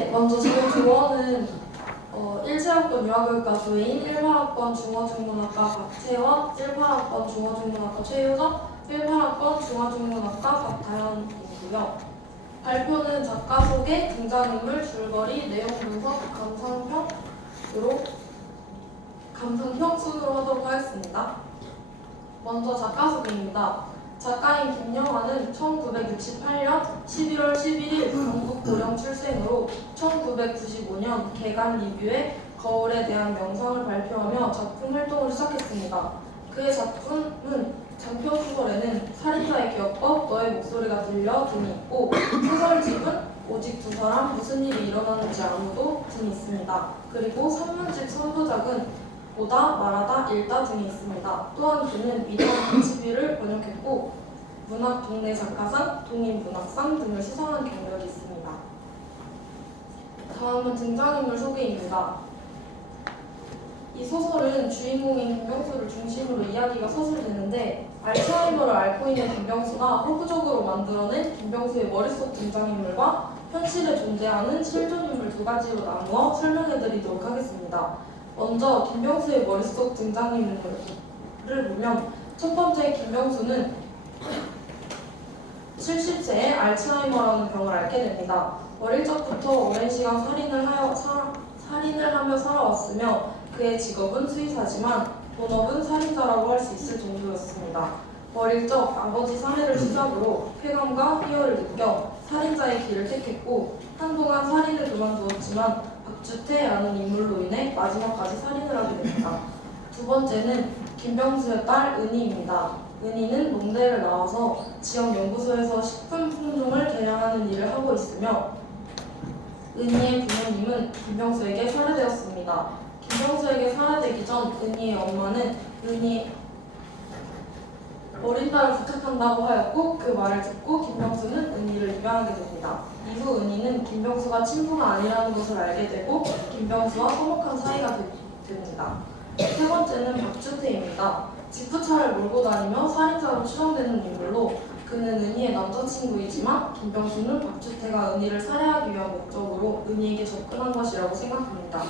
네, 먼저 저희 조원은 일제학번 유아교육과 조인, 18학번 중어중문학과 박채원, 18학번 중어중문학과 최효정, 18학번 중어중문학과 박다현이고요. 발표는 작가 소개, 등장인물, 줄거리, 내용 분석, 감상평 순으로 하도록 하겠습니다. 먼저 작가 소개입니다. 작가인 김영하는 1968년 11월 11일 경북 고령 출생으로 1995년 개간 리뷰에 거울에 대한 명상을 발표하며 작품 활동을 시작했습니다. 그의 작품은 장편 소설에는 살인자의 기억법, 너의 목소리가 들려 등이 있고 소설집은 오직 두 사람, 무슨 일이 일어나는지 아무도 등이 있습니다. 그리고 산문집 선도작은 보다, 말하다, 읽다 등이 있습니다. 또한 그는 위대한 가츠비를 번역했고 문학 동네 작가상, 동인문학상 등을 수상한 경력이 있습니다. 다음은 등장인물 소개입니다. 이 소설은 주인공인 김병수를 중심으로 이야기가 서술되는데 알츠하이머를 앓고 있는 김병수가 허구적으로 만들어낸 김병수의 머릿속 등장인물과 현실에 존재하는 실존인물 두 가지로 나누어 설명해드리도록 하겠습니다. 먼저 김병수의 머릿속 등장인물을 보면 첫 번째 김병수는 70세에 알츠하이머라는 병을 앓게 됩니다. 어릴 적부터 오랜 시간 살인을 하며 살아왔으며 그의 직업은 수의사지만 본업은 살인자라고 할 수 있을 정도였습니다. 어릴 적 아버지 사례를 시작으로 쾌감과 희열을 느껴 살인자의 길을 택했고 한동안 살인을 그만두었지만 박주태라는 인물로 인해 마지막까지 살인을 하게 됩니다. 두 번째는 김병수의 딸 은희입니다. 은희는 농대를 나와서 지역 연구소에서 식품 품종을 개량하는 일을 하고 있으며 은희의 부모님은 김병수에게 살해되었습니다. 김병수에게 살해되기 전 은희의 엄마는 은희 어린 딸을 부탁한다고 하였고 그 말을 듣고 김병수는 은희를 입양하게 됩니다. 이후 은희는 김병수가 친부가 아니라는 것을 알게 되고 김병수와 서먹한 사이가 됩니다. 세 번째는 박주태입니다. 직구차를 몰고 다니며 살인자로 추정되는 인물로 그는 은희의 남자친구이지만 김병수는 박주태가 은희를 살해하기 위한 목적으로 은희에게 접근한 것이라고 생각합니다.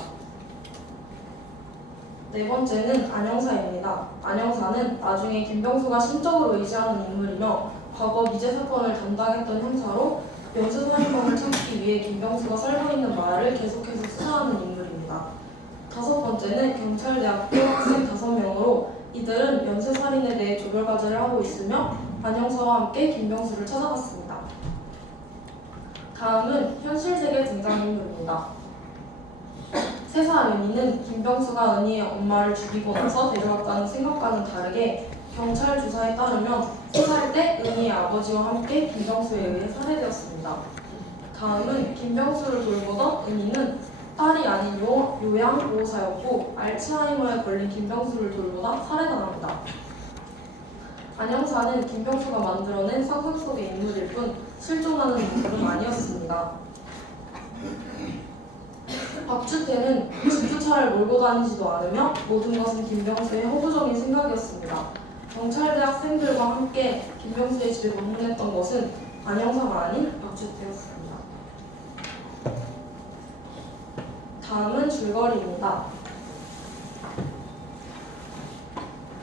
네 번째는 안영사입니다. 안영사는 나중에 김병수가 심적으로 의지하는 인물이며 과거 미제 사건을 담당했던 형사로 연쇄살인범을 찾기 위해 김병수가 살고 있는 마을을 계속해서 수사하는 인물입니다. 다섯 번째는 경찰대학교 학생 5명으로 이들은 연쇄살인에 대해 조별과제를 하고 있으며 안영사와 함께 김병수를 찾아갔습니다. 다음은 현실세계 등장인물입니다. 3살 은희는 김병수가 은희의 엄마를 죽이고 나서 데려왔다는 생각과는 다르게 경찰 조사에 따르면 3살 때 은희의 아버지와 함께 김병수에 의해 살해되었습니다. 다음은 김병수를 돌보던 은희는 딸이 아닌 요양보호사였고 알츠하이머에 걸린 김병수를 돌보다 살해당합니다. 안영사는 김병수가 만들어낸 상상 속의 인물일 뿐 실존하는 인물은 아니었습니다. 박주태는 직구차를 몰고 다니지도 않으며 모든 것은 김병수의 허구적인 생각이었습니다. 경찰대 학생들과 함께 김병수의 집에 방문했던 것은 안영사가 아닌 박주태였습니다. 다음은 줄거리입니다.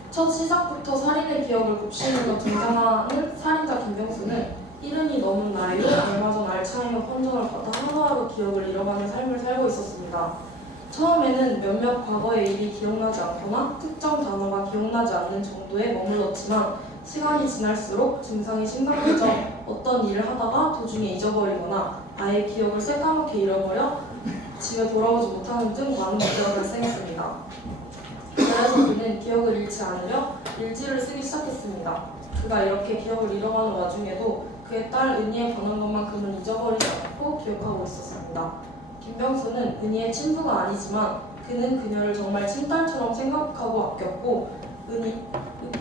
첫 시작부터 살인의 기억을 곱씹으며 등장하는 살인자 김병수는 이른이 넘은 나이로 얼마 전 알츠하이머 판정을 받아 하루하루 기억을 잃어가는 삶을 살고 있었습니다. 처음에는 몇몇 과거의 일이 기억나지 않거나 특정 단어가 기억나지 않는 정도에 머물렀지만 시간이 지날수록 증상이 심각해져 어떤 일을 하다가 도중에 잊어버리거나 아예 기억을 새까맣게 잃어버려 집에 돌아오지 못하는 등 많은 문제가 발생했습니다. 그래서 그는 기억을 잃지 않으려 일지를 쓰기 시작했습니다. 그가 이렇게 기억을 잃어가는 와중에도 그의 딸 은희에 관한 것만큼은 잊어버리지 않고 기억하고 있었습니다. 김병수는 은희의 친부가 아니지만 그는 그녀를 정말 친딸처럼 생각하고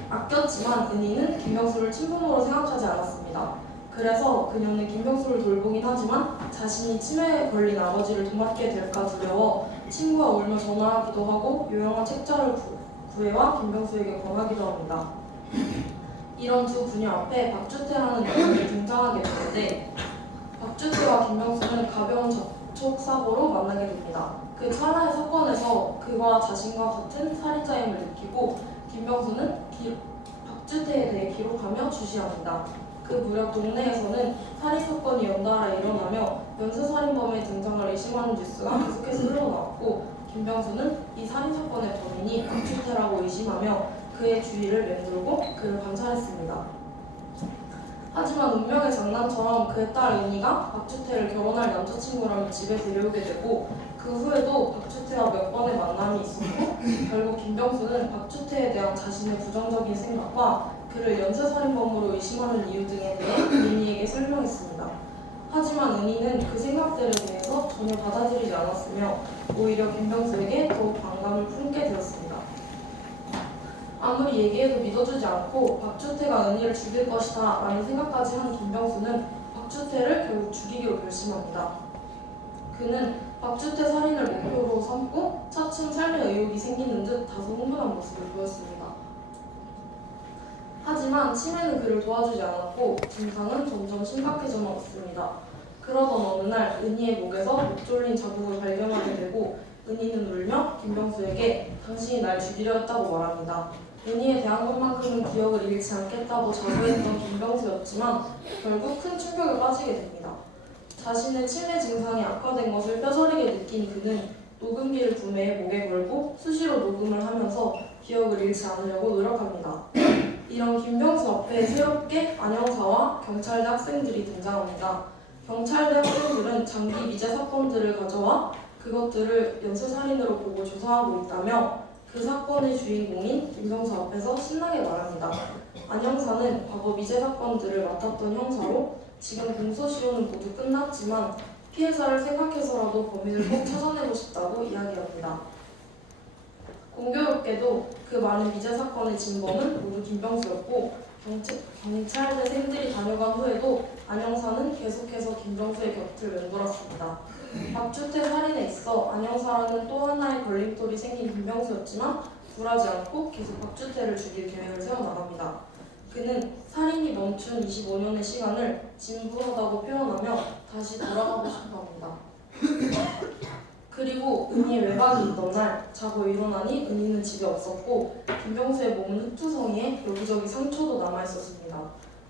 아꼈지만 은희는 김병수를 친부모로 생각하지 않았습니다. 그래서 그녀는 김병수를 돌보긴 하지만 자신이 치매에 걸린 아버지를 도맡게 될까 두려워 친구와 울며 전화하기도 하고 요양원 책자를 구해와 김병수에게 권하기도 합니다. 이런 두 부녀 앞에 박주태라는 인물이 등장하게 되는데 박주태와 김병수는 가벼운 접촉 접촉사고로 만나게 됩니다. 그 찰나의 사건에서 그와 자신과 같은 살인자임을 느끼고 김병수는 박주태에 대해 기록하며 주시합니다. 그 무렵 동네에서는 살인사건이 연달아 일어나며 연쇄살인범의 등장을 의심하는 뉴스가 계속해서 흘러나왔고 김병수는 이 살인사건의 범인이 박주태라고 의심하며 그의 주위를 맴돌고 그를 관찰했습니다. 하지만 운명의 장난처럼 그의 딸 은희가 박주태를 결혼할 남자친구라며 집에 데려오게 되고 그 후에도 박주태와 몇 번의 만남이 있었고 결국 김병수는 박주태에 대한 자신의 부정적인 생각과 그를 연쇄살인범으로 의심하는 이유 등에 대해 은희에게 설명했습니다. 하지만 은희는 그 생각들에 대해서 전혀 받아들이지 않았으며 오히려 김병수에게 더욱 반감을 품게 되었습니다. 아무리 얘기해도 믿어주지 않고 박주태가 은희를 죽일 것이다 라는 생각까지 한 김병수는 박주태를 결국 죽이기로 결심합니다. 그는 박주태 살인을 목표로 삼고 차츰 삶의 의욕이 생기는 듯 다소 흥분한 모습을 보였습니다. 하지만 치매는 그를 도와주지 않았고 증상은 점점 심각해져만 왔습니다. 그러던 어느 날 은희의 목에서 목 졸린 자국을 발견하게 되고 은희는 울며 김병수에게 당신이 날 죽이려 했다고 말합니다. 은희에 대한 것만큼은 기억을 잃지 않겠다고 자부했던 김병수였지만 결국 큰 충격에 빠지게 됩니다. 자신의 치매 증상이 악화된 것을 뼈저리게 느낀 그는 녹음기를 구매해 목에 걸고 수시로 녹음을 하면서 기억을 잃지 않으려고 노력합니다. 이런 김병수 앞에 새롭게 안형사와 경찰대 학생들이 등장합니다. 경찰대 학생들은 장기 미제 사건들을 가져와 그것들을 연쇄살인으로 보고 조사하고 있다며 그 사건의 주인공인 김병수 앞에서 신나게 말합니다. 안 형사는 과거 미제 사건들을 맡았던 형사로 지금 공소시효는 모두 끝났지만 피해자를 생각해서라도 범인을 꼭 찾아내고 싶다고 이야기합니다. 공교롭게도 그 많은 미제 사건의 진범은 모두 김병수였고 경찰대생들이 다녀간 후에도 안 형사는 계속해서 김병수의 곁을 맴돌았습니다. 박주태 살인에 있어 안 형사라는 또 하나의 걸림돌이 생긴 김병수였지만 굴하지 않고 계속 박주태를 죽일 계획을 세워나갑니다. 그는 살인이 멈춘 25년의 시간을 진부하다고 표현하며 다시 돌아가고 싶어합니다. 그리고 은희의 외박이 있던 날 자고 일어나니 은희는 집에 없었고 김병수의 몸은 흙투성이에 여기저기 상처도 남아있었습니다.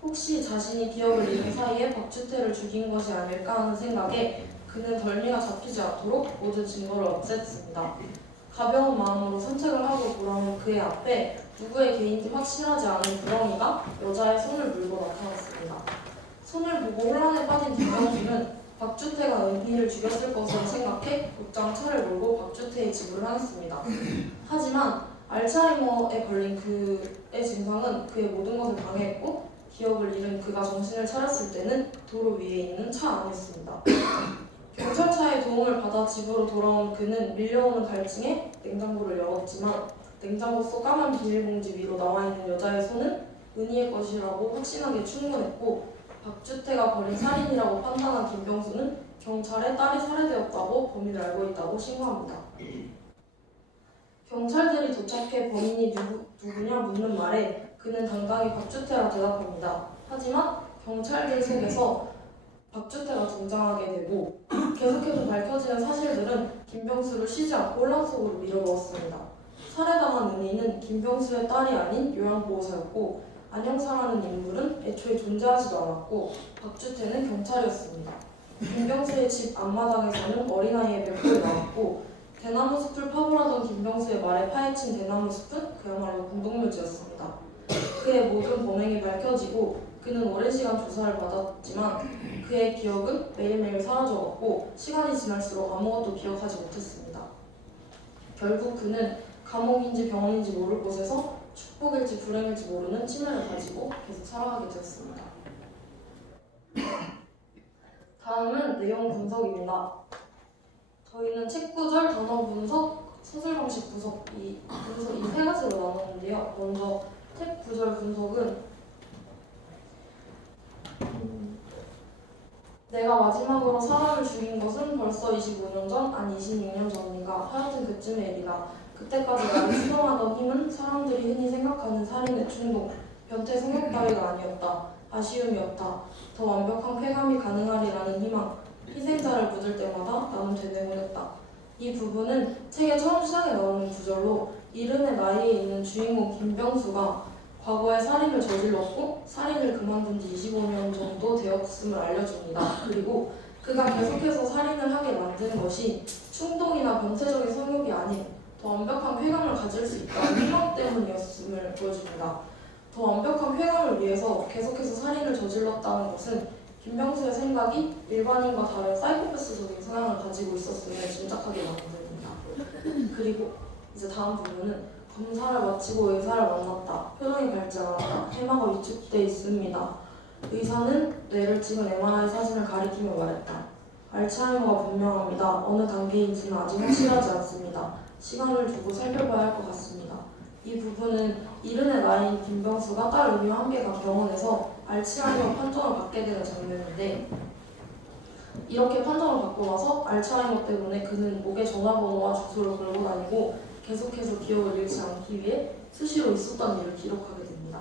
혹시 자신이 기억을 잃은 사이에 박주태를 죽인 것이 아닐까 하는 생각에 그는 덜미가 잡히지 않도록 모든 증거를 없앴습니다. 가벼운 마음으로 산책을 하고 돌아온 그의 앞에 누구의 개인지 확실하지 않은 구렁이가 여자의 손을 물고 나타났습니다. 손을 보고 혼란에 빠진 김병수는 박주태가 은희를 죽였을 것으로 생각해 곧장 차를 몰고 박주태의 집으로 향했습니다. 하지만 알츠하이머에 걸린 그의 증상은 그의 모든 것을 방해했고 기억을 잃은 그가 정신을 차렸을 때는 도로 위에 있는 차 안이었습니다. 경찰차의 도움을 받아 집으로 돌아온 그는 밀려오는 갈증에 냉장고를 열었지만 냉장고 속 까만 비닐봉지 위로 나와있는 여자의 손은 은희의 것이라고 확신하게 충분했고 박주태가 벌인 살인이라고 판단한 김병수는 경찰에 딸이 살해되었다고 범인을 알고 있다고 신고합니다. 경찰들이 도착해 범인이 누구냐 묻는 말에 그는 당당히 박주태라 대답합니다. 하지만 경찰들 속에서 박주태가 등장하게 되고 계속해서 밝혀지는 사실들은 김병수를 쉬지 않고 혼란 속으로 밀어넣었습니다. 살해당한 은희는 김병수의 딸이 아닌 요양보호사였고 안 형사라는 인물은 애초에 존재하지도 않았고 박주태는 경찰이었습니다. 김병수의 집 앞마당에서는 어린아이의 벽돌이 나왔고 대나무 숲을 파보라던 김병수의 말에 파헤친 대나무 숲은 그야말로 공동묘지였습니다. 그의 모든 범행이 밝혀지고 그는 오랜 시간 조사를 받았지만 그의 기억은 매일매일 사라져갔고 시간이 지날수록 아무것도 기억하지 못했습니다. 결국 그는 감옥인지 병원인지 모를 곳에서 축복일지 불행일지 모르는 치매를 가지고 계속 살아가게 되었습니다. 다음은 내용 분석입니다. 저희는 책 구절, 단어 분석, 서술 방식 분석 이 세 가지로 나눴는데요. 먼저 책 구절 분석은 내가 마지막으로 사람을 죽인 것은 벌써 25년 전, 아니 26년 전인가 하여튼 그쯤의 일이다. 그때까지 나를 추동하던 힘은 사람들이 흔히 생각하는 살인의 충동, 변태 성욕 따위가 아니었다. 아쉬움이었다. 더 완벽한 쾌감이 가능하리라는 희망. 희생자를 묻을 때마다 나는 되뇌곤 했다. 이 부분은 책의 처음 시작에 나오는 구절로 이른의 나이에 있는 주인공 김병수가 과거에 살인을 저질렀고 살인을 그만둔 지 25년 정도 되었음을 알려줍니다. 그리고 그가 계속해서 살인을 하게 만드는 것이 충동이나 변태적인 성욕이 아닌 더 완벽한 쾌감을 가질 수 있다는 희망 때문이었음을 보여줍니다. 더 완벽한 쾌감을 위해서 계속해서 살인을 저질렀다는 것은 김병수의 생각이 일반인과 다른 사이코패스적인 성향을 가지고 있었음을 짐작하게 만듭니다. 그리고 이제 다음 부분은 검사를 마치고 의사를 만났다. 표정이 밝지 않았다. 해마가 위축돼 있습니다. 의사는 뇌를 찍은 MRI 사진을 가리키며 말했다. 알츠하이머가 분명합니다. 어느 단계인지는 아직 확실하지 않습니다. 시간을 두고 살펴봐야 할 것 같습니다. 이 부분은 이른의 나이인 김병수가 딸 은희와 함께 간 병원에서 알츠하이머 판정을 받게 되는 장면인데 이렇게 판정을 받고 나서 알츠하이머 때문에 그는 목에 전화번호와 주소를 걸고 다니고 계속해서 기억을 잃지 않기 위해 수시로 있었던 일을 기록하게 됩니다.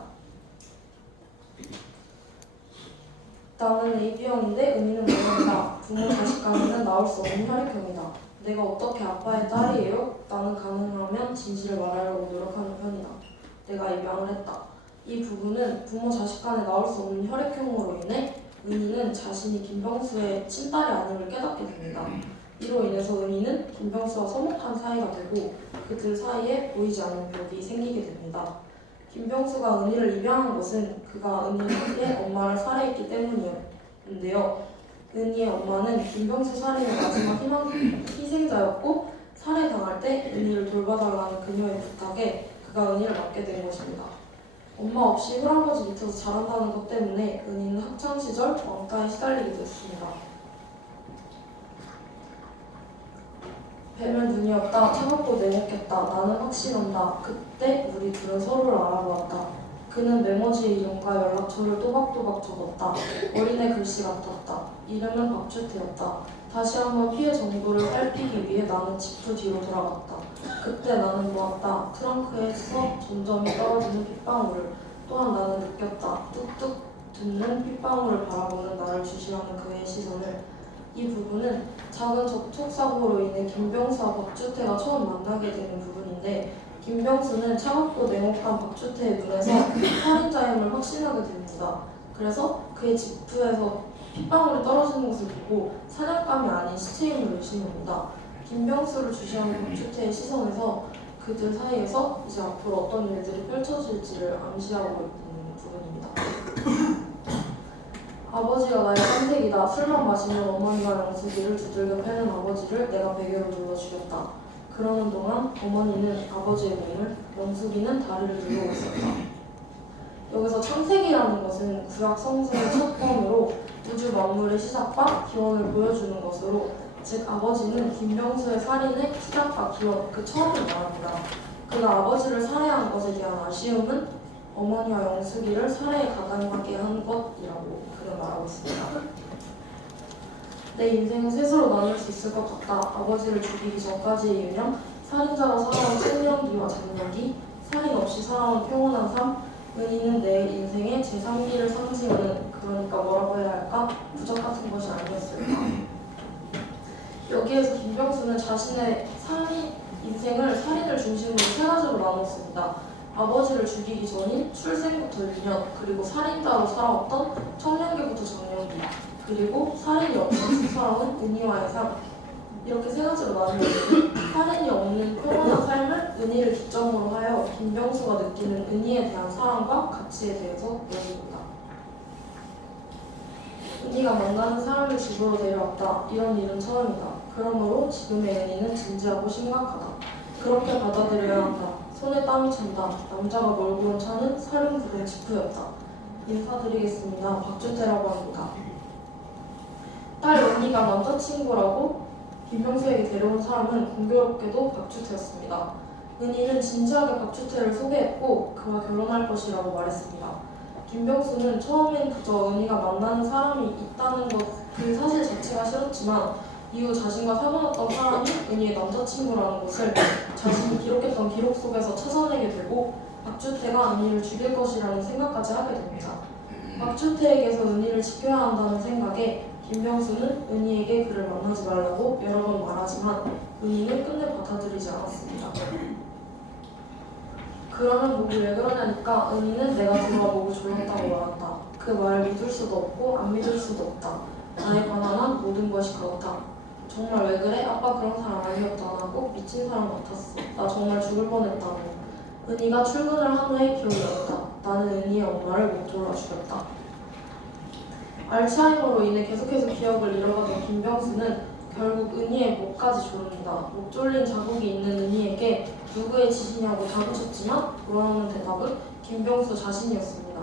나는 AB형인데 은희는 모른다. 부모 자식 관계는 나올 수 없는 혈액형이다. 내가 어떻게 아빠의 딸이에요? 나는 가능하면 진실을 말하려고 노력하는 편이다. 내가 입양을 했다. 이 부분은 부모 자식 간에 나올 수 없는 혈액형으로 인해 은희는 자신이 김병수의 친딸이 아님을 깨닫게 됩니다. 이로 인해서 은희는 김병수와 서먹한 사이가 되고 그들 사이에 보이지 않는 벽이 생기게 됩니다. 김병수가 은희를 입양한 것은 그가 은희의 엄마를 살해했기 때문이었는데요. 은희의 엄마는 김병수 살인의 마지막 희생자였고 살해당할 때 은희를 돌봐달라는 그녀의 부탁에 그가 은희를 맡게 된 것입니다. 엄마 없이 홀아버지 밑에서 자란다는 것 때문에 은희는 학창시절 왕따에 시달리게 됐습니다. 뱀은 눈이 없다. 차갑고 냉혹했다. 나는 확신한다. 그때 우리 둘은 서로를 알아보았다. 그는 메모지에 이름과 연락처를 또박또박 적었다. 어린애 글씨 같았다. 이름은 박주태였다. 다시 한번 피해 정보를 살피기 위해 나는 지프 뒤로 돌아갔다. 그때 나는 보았다. 트렁크에서 점점이 떨어지는 핏방울을. 또한 나는 느꼈다. 뚝뚝 듣는 핏방울을 바라보는 나를 주시하는 그의 시선을. 이 부분은 작은 접촉사고로 인해 김병수와 박주태가 처음 만나게 되는 부분인데 김병수는 차갑고 냉혹한 박주태의 눈에서 살인자임을 확신하게 됩니다. 그래서 그의 지프에서 핏방울이 떨어지는 것을 보고 사냥감이 아닌 시체임을 의심합니다. 김병수를 주시하는 박주태의 시선에서 그들 사이에서 이제 앞으로 어떤 일들이 펼쳐질지를 암시하고 있는 부분입니다. 아버지가 나의 선택이다. 술만 마시면 어머니가 영숙이를 두들겨 패는 아버지를 내가 베개로 눌러 죽였다. 그러는 동안 어머니는 아버지의 몸을, 영숙이는 다리를 누르고 있었다. 여기서 창세기라는 것은 구약 성서의 첫 번으로 우주 만물의 시작과 기원을 보여주는 것으로 즉 아버지는 김병수의 살인의 시작과 기원, 그 처음을 말합니다. 그가 아버지를 살해한 것에 대한 아쉬움은 어머니와 영숙이를 살해에 가담하게 한 것이라고 그는 말하고 있습니다. 내 인생은 셋으로 나눌 수 있을 것 같다. 아버지를 죽이기 전까지의 유년, 살인자로 살아온 청년기와 장년기, 살인 없이 살아온 평온한 삶, 은희는 내 인생의 제3기를 상징하는, 그러니까 뭐라고 해야 할까? 부적 같은 것이 아니었을까? 여기에서 김병수는 자신의 인생을 살인을 중심으로 세 가지로 나눴습니다. 아버지를 죽이기 전인 출생부터 유년, 그리고 살인자로 살아왔던 청년기부터 장년기, 그리고 살인이 없이 살아온 은희와의 삶, 이렇게 세 가지로 나누었는데 살인이 없는 평온한 삶을 은희를 기점으로 하여 김병수가 느끼는 은희에 대한 사랑과 가치에 대해서 배웁니다. 은희가 만나는 사람을 집으로 데려왔다. 이런 일은 처음이다. 그러므로 지금의 은희는 진지하고 심각하다. 그렇게 받아들여야 한다. 손에 땀이 찬다. 남자가 몰고 온 차는 살인부대 지프였다. 인사드리겠습니다. 박주태라고 합니다. 딸 은희가 남자친구라고 김병수에게 데려온 사람은 공교롭게도 박주태였습니다. 은희는 진지하게 박주태를 소개했고 그와 결혼할 것이라고 말했습니다. 김병수는 처음엔 그저 은희가 만나는 사람이 있다는 그 사실 자체가 싫었지만 이후 자신과 사귀었던 사람이 은희의 남자친구라는 것을 자신이 기록했던 기록 속에서 찾아내게 되고 박주태가 은희를 죽일 것이라는 생각까지 하게 됩니다. 박주태에게서 은희를 지켜야 한다는 생각에 김병수는 은희에게 그를 만나지 말라고 여러 번 말하지만 은희는 끝내 받아들이지 않았습니다. 그러는 목이 왜 그러냐니까 은희는 내가 들어와 목을 졸랐다고 말한다. 그 말을 믿을 수도 없고 안 믿을 수도 없다. 나에 관한 한 모든 것이 그렇다. 정말 왜 그래? 아빠 그런 사람 아니었잖아. 꼭 미친 사람 같았어. 나 정말 죽을 뻔했다고. 은희가 출근을 한 후에 기억이 났다. 나는 은희의 엄마를 목 졸라 죽였다. 알츠하이머로 인해 계속해서 기억을 잃어가던 김병수는 결국 은희의 목까지 조릅니다. 목 졸린 자국이 있는 은희에게 누구의 짓이냐고 다그쳤지만 돌아오는 대답은 김병수 자신이었습니다.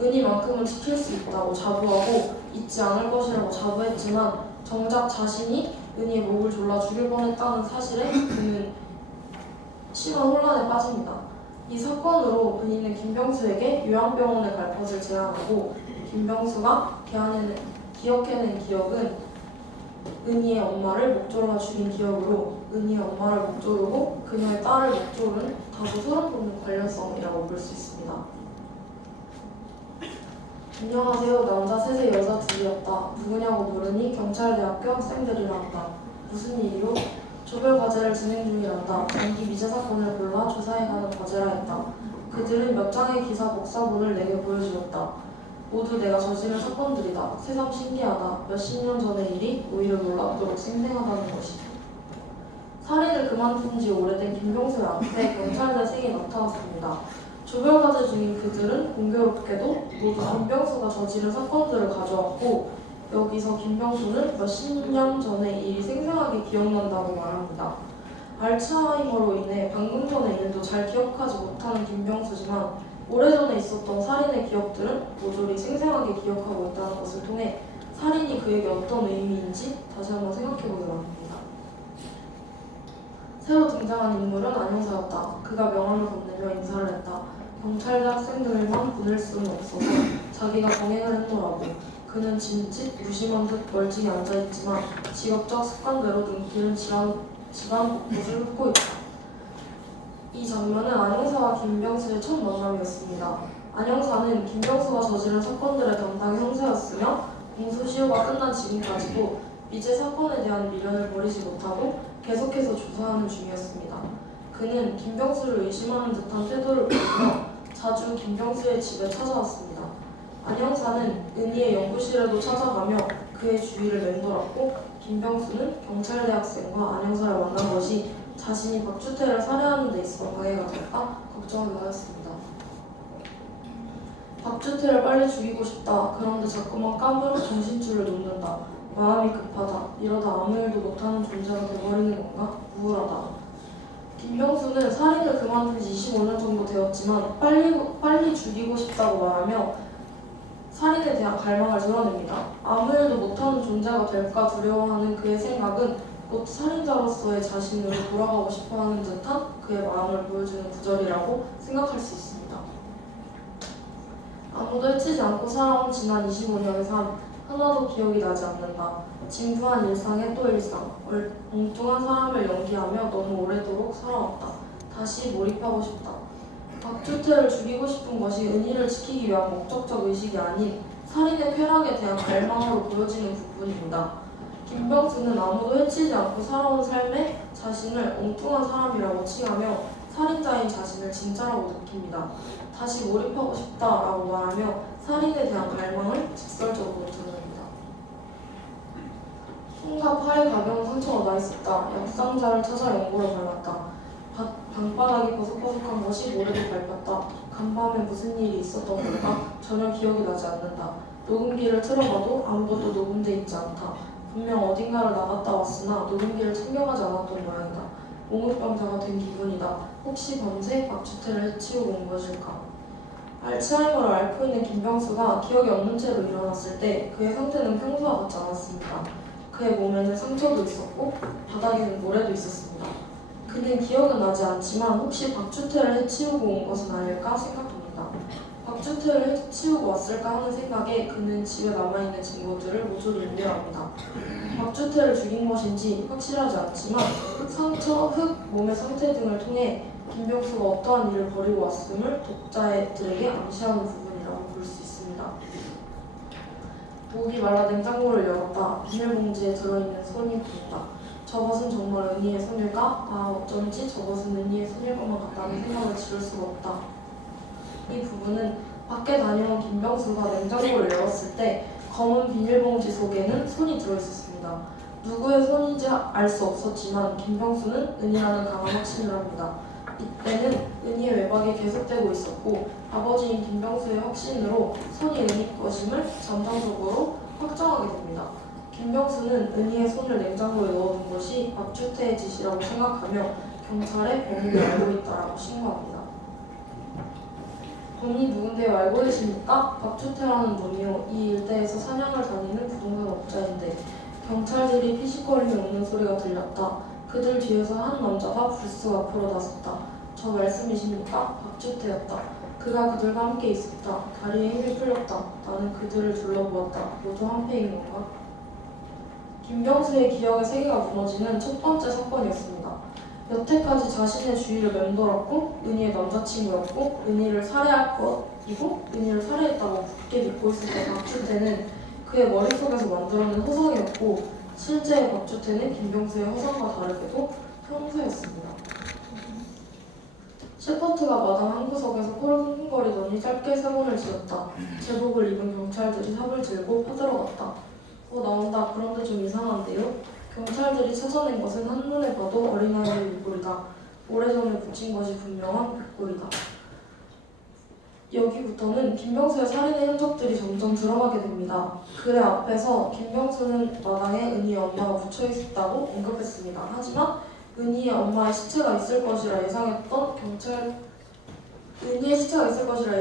은희만큼은 지킬 수 있다고 자부하고 잊지 않을 것이라고 자부했지만 정작 자신이 은희의 목을 졸라 죽일 뻔했다는 사실에 그는 심한 혼란에 빠집니다. 이 사건으로 은희는 김병수에게 요양병원에 갈 것을 제안하고 김병수가 기억해낸 기억은 은희의 엄마를 목 졸라 죽인 기억으로 은희의 엄마를 목 조르고 그녀의 딸을 목 조른 다소 소름 돋는 관련성이라고 볼 수 있습니다. 안녕하세요. 남자 셋에 여자 둘이었다. 누구냐고 물으니 경찰대학교 학생들이라 한다. 무슨 일이요? 조별 과제를 진행 중이란다. 단기 미제 사건을 골라 조사해가는 과제라 했다. 그들은 몇 장의 기사 복사본을 내게 보여주었다. 모두 내가 저지른 사건들이다. 새삼 신기하다. 몇십 년 전의 일이 오히려 놀랍도록 생생하다는 것이다. 살인을 그만둔 지 오래된 김병수의 앞에 경찰대생이 나타났습니다. 조별과제 중인 그들은 공교롭게도 모두 김병수가 저지른 사건들을 가져왔고 여기서 김병수는 몇십 년 전의 일이 생생하게 기억난다고 말합니다. 알츠하이머로 인해 방금 전의 일도 잘 기억하지 못하는 김병수지만 오래전에 있었던 살인의 기억들은 모조리 생생하게 기억하고 있다는 것을 통해 살인이 그에게 어떤 의미인지 다시 한번 생각해보게 합니다. 새로 등장한 인물은 안형사였다. 그가 명함을 건네며 인사를 했다. 경찰대 학생들만 보낼 수는 없어서 자기가 강행을 했노라고. 그는 짐짓 무심한 듯 멀찍이 앉아있지만 직업적 습관대로 눈길은 집안 곳곳을 훑고 있다. 이 장면은 안형사와 김병수의 첫 만남이었습니다. 안형사는 김병수가 저지른 사건들의 담당 형사였으며 공소시효가 끝난 지금까지도 미제 사건에 대한 미련을 버리지 못하고 계속해서 조사하는 중이었습니다. 그는 김병수를 의심하는 듯한 태도를 보이며 자주 김병수의 집에 찾아왔습니다. 안형사는 은희의 연구실에도 찾아가며 그의 주위를 맴돌았고 김병수는 경찰대 학생과 안형사를 만난 것이 자신이 박주태를 살해하는 데 있어 방해가 될까 걱정을 하였습니다. 박주태를 빨리 죽이고 싶다. 그런데 자꾸만 까무로 정신줄을 놓는다. 마음이 급하다. 이러다 아무 일도 못하는 존재가 되어버리는 건가? 우울하다. 김병수는 살인을 그만둔 지 25년 정도 되었지만 빨리 죽이고 싶다고 말하며 살인에 대한 갈망을 드러냅니다. 아무 일도 못하는 존재가 될까 두려워하는 그의 생각은 곧 살인자로서의 자신으로 돌아가고 싶어하는 듯한 그의 마음을 보여주는 구절이라고 생각할 수 있습니다. 아무도 해치지 않고 살아온 지난 25년의 삶, 하나도 기억이 나지 않는다. 진부한 일상의 또 일상, 엉뚱한 사람을 연기하며 너무 오래도록 살아왔다. 다시 몰입하고 싶다. 박주태를 죽이고 싶은 것이 은희를 지키기 위한 목적적 의식이 아닌 살인의 쾌락에 대한 갈망으로 보여지는 부분입니다. 김병수는 아무도 해치지 않고 살아온 삶에 자신을 엉뚱한 사람이라고 칭하며 살인자인 자신을 진짜라고 느낍니다. 다시 몰입하고 싶다라고 말하며 살인에 대한 갈망을 직설적으로 드러냅니다. 손과 팔에 가벼운 상처가 나 있었다. 약상자를 찾아 연고를 발랐다. 방바닥이 버석버석한 것이 모래도 밟았다. 간밤에 무슨 일이 있었던 걸까? 전혀 기억이 나지 않는다. 녹음기를 틀어봐도 아무것도 녹음돼 있지 않다. 분명 어딘가를 나갔다 왔으나 녹음기를 챙겨가지 않았던 모양이다. 몽유병자가 된 기분이다. 혹시 범죄 박주태를 해치우고 온 것일까? 알츠하이머를 앓고 있는 김병수가 기억이 없는 채로 일어났을 때 그의 상태는 평소와 같지 않았습니다. 그의 몸에는 상처도 있었고 바닥에는 모래도 있었습니다. 그는 기억은 나지 않지만 혹시 박주태를 해치우고 온 것은 아닐까 생각합니다. 박주태를 해치우고 왔을까 하는 생각에 그는 집에 남아있는 친구들을 모두 눈여합니다. 박주태를 죽인 것인지 확실하지 않지만 상처, 흙, 몸의 상태 등을 통해 김병수가 어떠한 일을 벌이고 왔음을 독자들에게 암시하는 부분이라고 볼 수 있습니다. 목이 말라 냉장고를 열었다. 비닐봉지에 들어있는 손이 보인다. 저것은 정말 은희의 손일까? 아, 어쩐지 저것은 은희의 손일 것만 같다는 생각을 지울 수가 없다. 이 부분은 밖에 다녀온 김병수가 냉장고를 열었을 때 검은 비닐봉지 속에는 손이 들어있었습니다. 누구의 손인지 알 수 없었지만 김병수는 은희라는 강한 확신을 합니다. 이때는 은희의 외박이 계속되고 있었고 아버지인 김병수의 확신으로 손이 은희 것임을 잠정적으로 확정하게 됩니다. 김병수는 은희의 손을 냉장고에 넣어둔 것이 박주태의 짓이라고 생각하며 경찰에 범인을 알고 있다라고 신고합니다. 본인이 누군데요? 알고 계십니까? 박주태라는 분이요. 이 일대에서 사냥을 다니는 부동산 업자인데 경찰들이 피식거리며 웃는 소리가 들렸다. 그들 뒤에서 한 남자가 불쑥 앞으로 나섰다. 저 말씀이십니까? 박주태였다. 그가 그들과 함께 있었다. 다리에 힘이 풀렸다. 나는 그들을 둘러보았다. 모두 한패인 건가? 김병수의 기억의 세계가 무너지는 첫 번째 사건이었습니다. 여태까지 자신의 주위를 맴돌았고 은희의 남자친구였고 은희를 살해할 것이고 은희를 살해했다고 굳게 믿고 있었던 박주태는 그의 머릿속에서 만들어낸 허상이었고 실제의 박주태는 김병수의 허상과 다르게도 형사였습니다. 셰퍼트가 마당 한 구석에서 코를 쿵쿵거리더니 짧게 세번을 지었다. 제복을 입은 경찰들이 삽을 들고 파들어갔다. 나온다. 그런데 좀 이상한데요? 경찰들이 찾아낸 것은 한눈에 봐도 어린아이의 윗골이다. 오래전에 붙인 것이 분명한 윗골이다. 여기부터는 김병수의 살인의 흔적들이 점점 드러나게 됩니다. 그의 앞에서 김병수는 마당에 은희의 엄마가 붙여 있었다고 언급했습니다. 하지만 은희의 엄마의 시체가 있을 것이라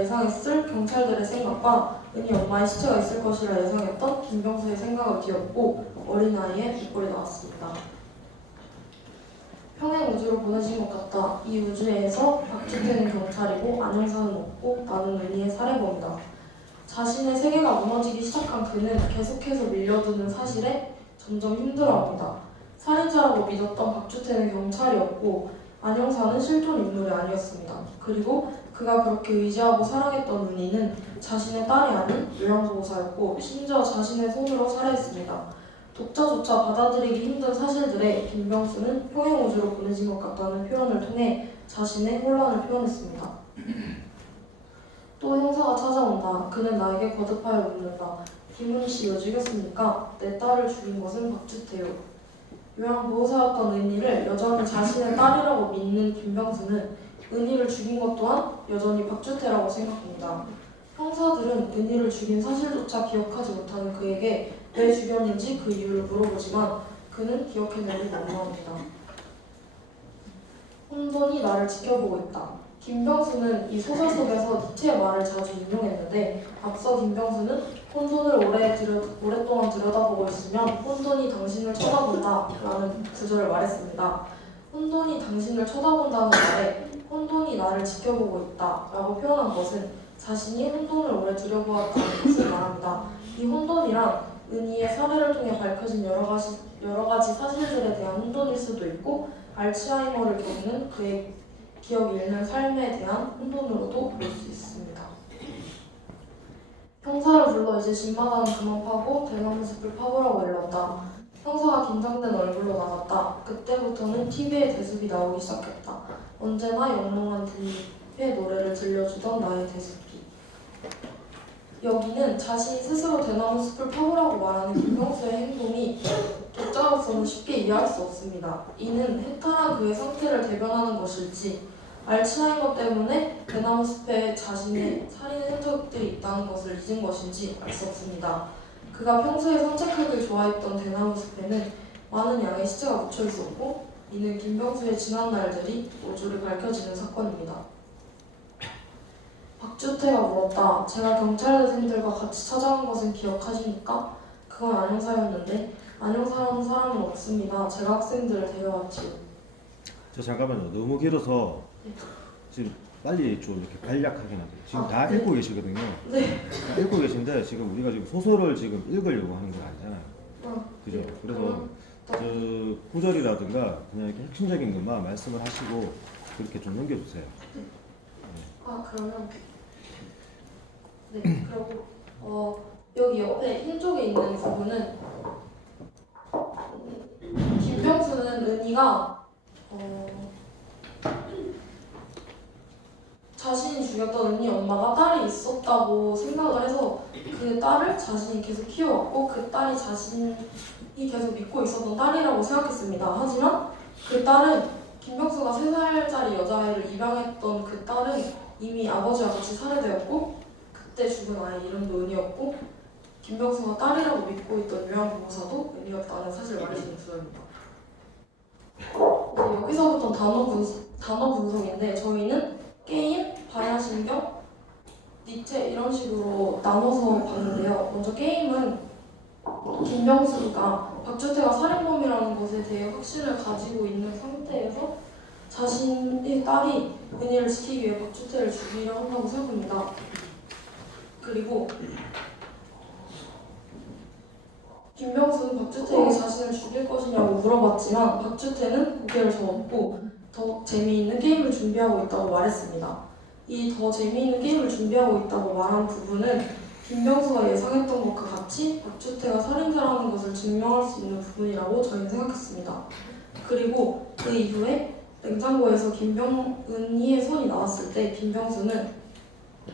예상했을 경찰들의 생각과 은희 엄마의 시체가 있을 것이라 예상했던 김병수의 생각을 뒤엎고 어린아이의 뒷골이 나왔습니다. 평행 우주로 보내진 것 같다. 이 우주에서 박주태는 경찰이고 안영사는 없고 나는 은희의 살해범이다. 자신의 세계가 무너지기 시작한 그는 계속해서 밀려드는 사실에 점점 힘들어합니다. 살인자라고 믿었던 박주태는 경찰이었고 안영사는 실존 인물이 아니었습니다. 그리고 그가 그렇게 의지하고 사랑했던 은희는 자신의 딸이 아닌 요양보호사였고 심지어 자신의 손으로 살해했습니다. 독자조차 받아들이기 힘든 사실들에 김병수는 평행우주로 보내진 것 같다는 표현을 통해 자신의 혼란을 표현했습니다. 또 형사가 찾아온다. 그는 나에게 거듭하여 묻는다. 김은희 씨 왜 죽였습니까? 내 딸을 죽인 것은 박주태요. 요양보호사였던 은희를 여전히 자신의 딸이라고 믿는 김병수는 은희를 죽인 것 또한 여전히 박주태라고 생각합니다. 형사들은 은희를 죽인 사실조차 기억하지 못하는 그에게 왜 죽였는지 그 이유를 물어보지만 그는 기억해내기 원망합니다. 혼돈이 나를 지켜보고 있다. 김병수는 이 소설 속에서 니체의 말을 자주 인용했는데 앞서 김병수는 혼돈을 오랫동안 들여다보고 있으면 혼돈이 당신을 쳐다본다 라는 구절을 말했습니다. 혼돈이 당신을 쳐다본다는 말에 혼돈이 나를 지켜보고 있다 라고 표현한 것은 자신이 혼돈을 오래 들여보았다는 것을 말합니다. 이 혼돈이란 은희의 사례를 통해 밝혀진 여러 가지 사실들에 대한 혼돈일 수도 있고 알츠하이머를 겪는 그의 기억이 잃는 삶에 대한 혼돈으로도 볼 수 있습니다. 형사를 불러 이제 집마당은 그만 파고 대나무 숲을 파보라고 일렀다. 형사가 긴장된 얼굴로 나갔다. 그때부터는 TV에 대숲이 나오기 시작했다. 언제나 영롱한 대숲의 노래를 들려주던 나의 대숲이. 여기는 자신이 스스로 대나무 숲을 파보라고 말하는 김병수의 행동이 독자로서는 쉽게 이해할 수 없습니다. 이는 해탈한 그의 상태를 대변하는 것일지 알츠하이머 때문에 대나무 숲에 자신의 살인의 흔적들이 있다는 것을 잊은 것인지 알 수 없습니다. 그가 평소에 산책하길 좋아했던 대나무 숲에는 많은 양의 시체가 묻혀 있었고 이는 김병수의 지난 날들이 모조리 밝혀지는 사건입니다. 박주태가 물었다. 제가 경찰대생들과 같이 찾아간 것은 기억하십니까? 그건 안형사였는데 안형사라는 사람은 없습니다. 제가 학생들을 데려왔지요. 저 잠깐만요. 너무 길어서 지금 빨리 좀 이렇게 간략하게 하세요. 지금 다 네. 읽고 계시거든요. 네. 다 읽고 계신데 지금 우리가 지금 소설을 지금 읽으려고 하는 건 아니잖아요. 그죠? 네. 그래서 저 구절이라든가 그냥 이렇게 핵심적인 것만 말씀을 하시고 그렇게 좀 넘겨주세요. 그러면 네, 그리고 여기 옆에 흰 쪽에 있는 부분은 김병수는 은희가 자신이 죽였던 은희 엄마가 딸이 있었다고 생각을 해서 그 딸을 자신이 계속 키워왔고 그 딸이 자신이 계속 믿고 있었던 딸이라고 생각했습니다. 하지만 그 딸은 김병수가 3살짜리 여자아이를 입양했던 그 딸은 이미 아버지와 같이 살해되었고 그때 죽은 아이 이름도 은희였고 김병수가 딸이라고 믿고 있던 요양보호사도 은희였다는 사실을 말해주는 구절입니다. 여기서부터 단어 분석인데 저희는 게임, 반야신경, 니체 이런 식으로 나눠서 봤는데요. 먼저 게임은 김병수가 박주태가 살인범이라는 것에 대해 확신을 가지고 있는 상태에서 자신의 딸이 은희를 지키기 위해 박주태를 죽이려 한다고 생각합니다. 그리고 김병수는 박주태에게 자신을 죽일 것이냐고 물어봤지만 박주태는 고개를 저었고 더 재미있는 게임을 준비하고 있다고 말했습니다. 이 더 재미있는 게임을 준비하고 있다고 말한 부분은 김병수가 예상했던 것과 같이 박주태가 살인자라는 것을 증명할 수 있는 부분이라고 저희는 생각했습니다. 그리고 그 이후에 냉장고에서 은희의 손이 나왔을 때 김병수는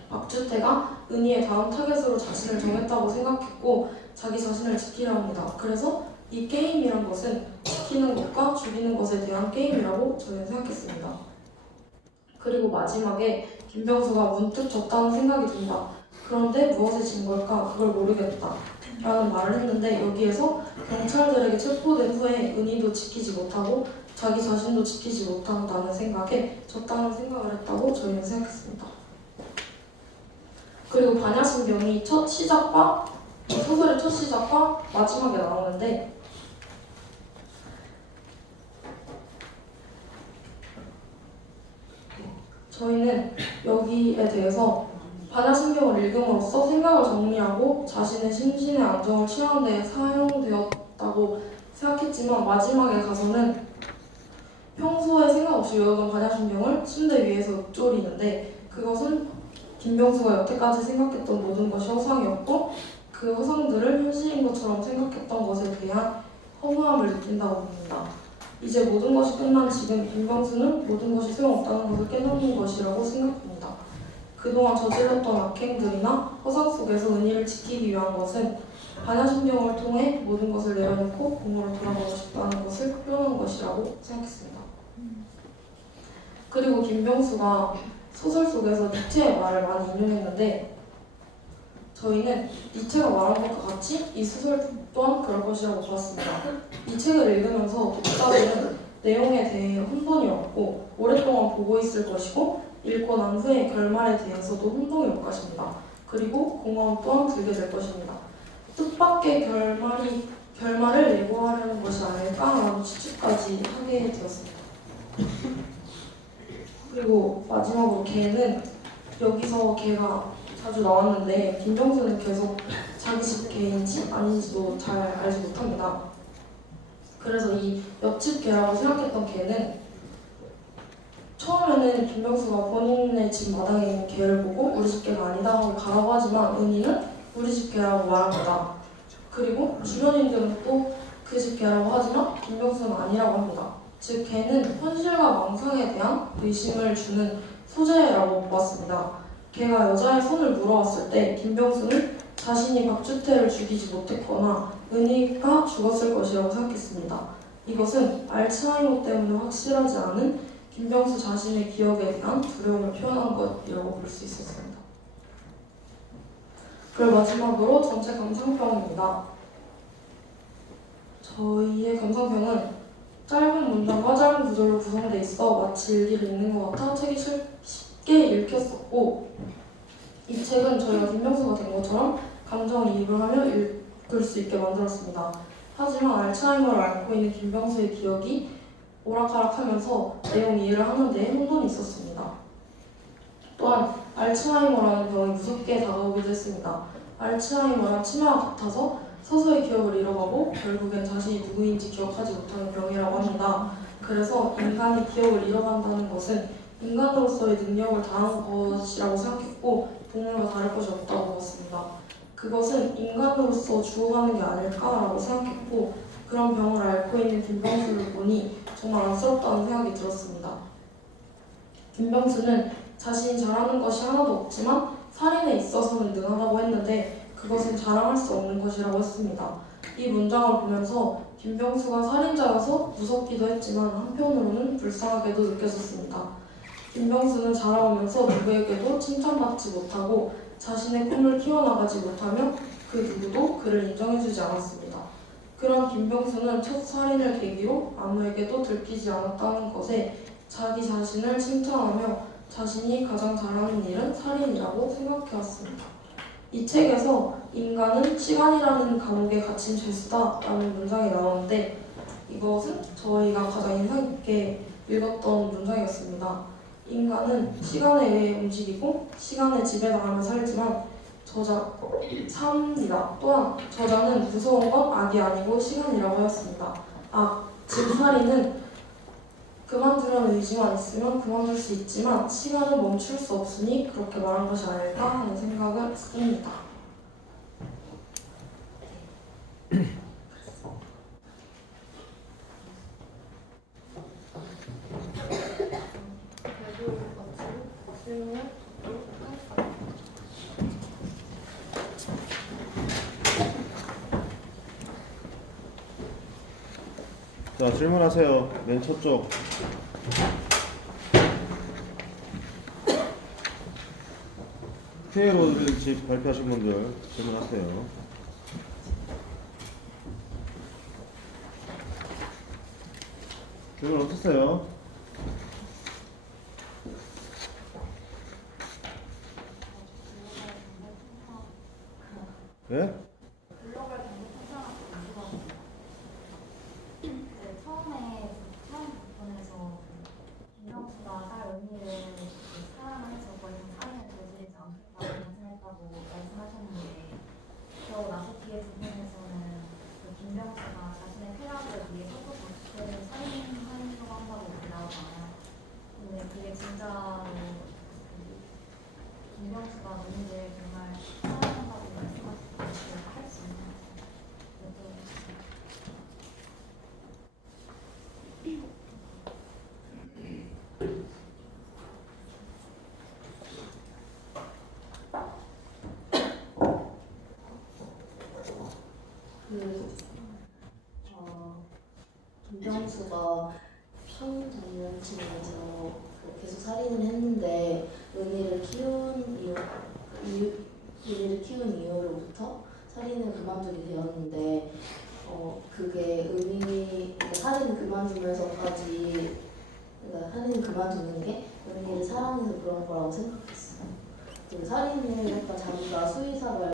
박주태가 은희의 다음 타겟으로 자신을 정했다고 생각했고 자기 자신을 지키려 합니다. 그래서 이 게임이란 것은 지키는 것과 죽이는 것에 대한 게임이라고 저희는 생각했습니다. 그리고 마지막에 김병수가 문득 졌다는 생각이 든다. 그런데 무엇에 진 걸까? 그걸 모르겠다. 라는 말을 했는데 여기에서 경찰들에게 체포된 후에 은희도 지키지 못하고 자기 자신도 지키지 못한다는 생각에 졌다는 생각을 했다고 저희는 생각했습니다. 그리고 반야신경이 소설의 첫 시작과 마지막에 나오는데 저희는 여기에 대해서 반야신경을 읽음으로써 생각을 정리하고 자신의 심신의 안정을 취하는 데 사용되었다고 생각했지만 마지막에 가서는 평소에 생각 없이 외우던 반야신경을 침대 위에서 읊조리는데 그것은 김병수가 여태까지 생각했던 모든 것이 허상이었고 그 허상들을 현실인 것처럼 생각했던 것에 대한 허무함을 느낀다고 봅니다. 이제 모든 것이 끝난 지금 김병수는 모든 것이 소용없다는 것을 깨닫는 것이라고 생각합니다. 그동안 저질렀던 악행들이나 허상 속에서 은희를 지키기 위한 것은 반야신경을 통해 모든 것을 내려놓고 공으로 돌아가고 싶다는 것을 표현한 것이라고 생각했습니다. 그리고 김병수가 소설 속에서 니체의 말을 많이 인용했는데 저희는 니체가 말한 것과 같이 이 소설 또한 그럴 것이라고 보았습니다. 이 책을 읽으면서 독자들은 내용에 대해 혼돈이 없고 오랫동안 보고 있을 것이고 읽고 난 후에 결말에 대해서도 혼동이 올 것입니다. 그리고 공허함 또한 들게 될 것입니다. 뜻밖의 결말을 예고하려는 것이 아닐까라는 추측까지 하게 되었습니다. 그리고 마지막으로 개는 여기서 개가 자주 나왔는데 김병수는 계속 자기 집 개인지 아닌지도 잘 알지 못합니다. 그래서 이 옆집 개라고 생각했던 개는 처음에는 김병수가 본인의 집 마당에 있는 개를 보고 우리 집 개가 아니다 하고 가라고 하지만 은희는 우리 집 개라고 말합니다. 그리고 주변인들은 또 그 집 개라고 하지만 김병수는 아니라고 합니다. 즉 개는 현실과 망상에 대한 의심을 주는 소재라고 보았습니다. 개가 여자의 손을 물어왔을 때 김병수는 자신이 박주태를 죽이지 못했거나 은희가 죽었을 것이라고 생각했습니다. 이것은 알츠하이머 때문에 확실하지 않은 김병수 자신의 기억에 대한 두려움을 표현한 것이라고 볼 수 있었습니다. 그리고 마지막으로 전체 감상평입니다. 저희의 감상평은 짧은 문장과 짧은 구절로 구성되어 있어 마치 일기를 읽는 것 같아 책이 쉽게 읽혔었고 이 책은 저희가 김병수가 된 것처럼 감정이입을 하며 읽을 수 있게 만들었습니다. 하지만 알츠하이머를 앓고 있는 김병수의 기억이 오락가락하면서 내용 이해를 하는 데 혼돈이 있었습니다. 또한 알츠하이머라는 병이 무섭게 다가오기도 했습니다. 알츠하이머랑 치매와 같아서 서서히 기억을 잃어가고 결국엔 자신이 누구인지 기억하지 못하는 병이라고 합니다. 그래서 인간이 기억을 잃어간다는 것은 인간으로서의 능력을 다한 것이라고 생각했고 동물과 다를 것이 없다고 보았습니다. 그것은 인간으로서 죽어가는 게 아닐까라고 생각했고 그런 병을 앓고 있는 김병수를 보니 정말 안쓰럽다는 생각이 들었습니다. 김병수는 자신이 잘하는 것이 하나도 없지만 살인에 있어서는 능하다고 했는데 그것은 자랑할 수 없는 것이라고 했습니다. 이 문장을 보면서 김병수가 살인자여서 무섭기도 했지만 한편으로는 불쌍하게도 느껴졌습니다. 김병수는 자라오면서 누구에게도 칭찬받지 못하고 자신의 꿈을 키워나가지 못하며 그 누구도 그를 인정해주지 않았습니다. 그런 김병수는 첫 살인을 계기로 아무에게도 들키지 않았다는 것에 자기 자신을 칭찬하며 자신이 가장 잘하는 일은 살인이라고 생각해왔습니다. 이 책에서 인간은 시간이라는 감옥에 갇힌 죄수다라는 문장이 나오는데 이것은 저희가 가장 인상 깊게 읽었던 문장이었습니다. 인간은 시간에 의해 움직이고 시간에 지배당하며 살지만 저자 3이다. 또한 저자는 무서운 건 악이 아니고 시간이라고 하였습니다. 즉 살인은 그만두려는 의지만 있으면 그만둘 수 있지만 시간은 멈출 수 없으니 그렇게 말한 것이 아닐까 하는 생각을 했습니다. 자, 질문하세요. 맨 첫쪽. 피에로를 집 발표하신 분들 질문하세요. 질문 없었어요? 예? 처음 부분에서 김명수가 살 의미를 사랑해서 더 이상 살인을 저지르지 않겠다고 결심했다고 말씀하셨는데 그러고 나서 뒤에 부분에서는 그 김명수가 자신의 쾌락을 위해 서구 자체를 살인하려고 한다고 나오잖아요. 근데 그게 진짜로 김명수가 의미를 정말 사랑한다고 말씀하실 때 할 수 있는 김병수가 처음 장난치면서 계속 살인을 했는데 은희를 키운 이후로부터 살인을 그만두게 되었는데 그게 그러니까 살인 그만두면서까지 그러니까 살인 그만두는 게 은희를 사랑해서 그런 거라고 생각했어요. 그 살인을 했던 자기가 수의사를